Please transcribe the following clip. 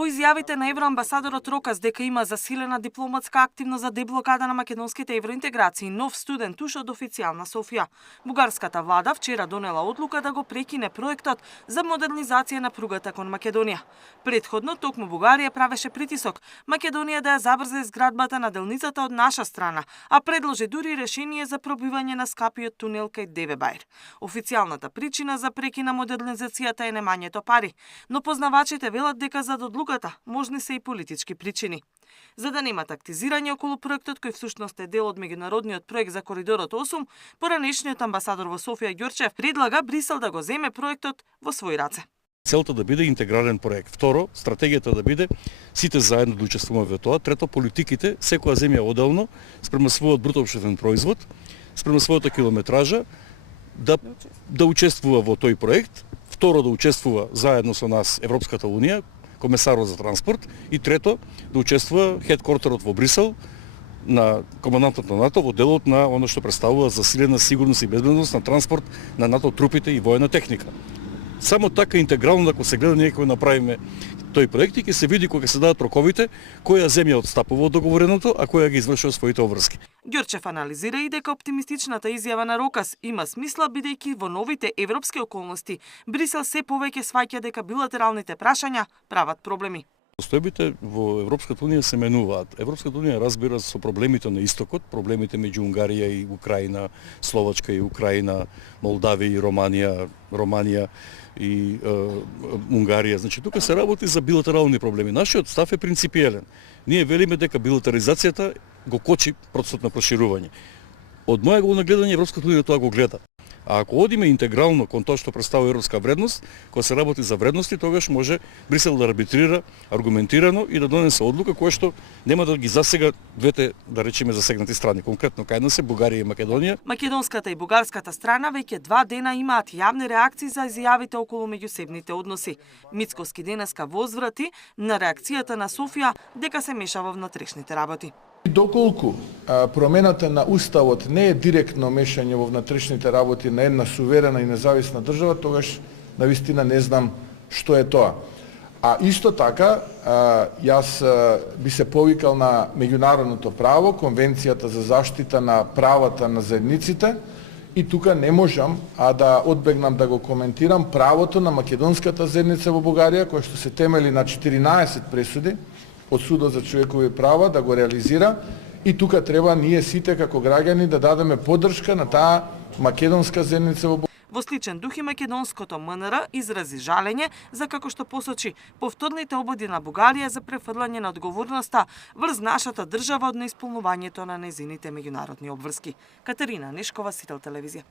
По изјавите на евроамбасадорот Рокас дека има засилена дипломатска активност за деблокада на македонските евроинтеграции, нов студент уш од официјална Софија. Бугарската влада вчера донела одлука да го прекине проектот за модернизација на пругата кон Македонија. Претходно, токму Бугарија правеше притисок Македонија да ја забрза изградбата на делницата од наша страна, а предложи дури решение за пробивање на скапиот тунел кај Девебајр. Официјалната причина за преки на модернизацијата е немањето пари, но познавачите велат дека за одлуката можни се и политички причини. За да нема тактизирање околу проектот кој всушност е дел од меѓународниот проект за коридорот 8, поранешниот амбасадор во Софија Ѓорчев предлага Брисел да го земе проектот во своји раце. Целта да биде интегрален проект. Второ, стратегијата да биде сите заедно да учествуваме во тоа. Трето, политиките, секоја земја оделно, спрема својот брутоопштетен производ, спрема својата километража, да учествува во тој проект. Второ, да учествува заедно со нас Европската Унија, комесарот за транспорт, и трето, да учествува хедквартерот во Брисел, на командантот на НАТО во делот на оно што представува засилена сигурност и безбедност на транспорт на НАТО трупите и воена техника. Само така интегрално ако се гледа ние ќе направиме тој проект и ќе се види кога се дадат роковите која земја отстапува од договореното, а која ги извршува своите обврски. Ѓорчев анализира и дека оптимистичната изјава на Рокас има смисла бидејќи во новите европски околности Брисел се повеќе сваќа дека билатералните прашања прават проблеми. Состојбите во Европската Унија се менуваат. Европската Унија разбира со проблемите на истокот, проблемите меѓу Унгарија и Украина, Словачка и Украина, Молдавија и Романија и Унгарија. Значи тука се работи за билатерални проблеми. Нашиот став е принципиелен. Ние велиме дека билатерализацијата го кочи процесот на проширување. Од моја гледна гледање Европската Унија тоа го гледа. А ако одиме интегрално кон тоа што представува европска вредност, кога се работи за вредности, тогаш може Брисел да арбитрира аргументирано и да донесе одлука која што нема да ги засега двете, да речеме, засегнати страни, конкретно кај нас е Бугарија и Македонија. Македонската и бугарската страна веќе 2 дена имаат јавни реакции за изјавите околу меѓусебните односи. Мицкоски денеска возврати на реакцијата на Софија дека се меша во внатрешните работи. Доколку промената на уставот не е директно мешање во внатрешните работи на една суверена и независна држава, тогаш навистина не знам што е тоа. А исто така, јас би се повикал на меѓународното право, Конвенцијата за заштита на правата на заедниците, и тука не можам да одбегнам да го коментирам правото на македонската заедница во Бугарија, која што се темели на 14 пресуди од Судот за човекови права да го реализира, и тука треба ние сите како граѓани да дадеме поддршка на таа македонска заедница во Бугарија. Во сличен дух и македонското МНР изрази жалење за, како што посочи, повторните обиди на Бугарија за префрлање на одговорноста врз нашата држава од неисполнувањето на незините меѓународни обврски. Катерина Нешкова, Сител телевизија.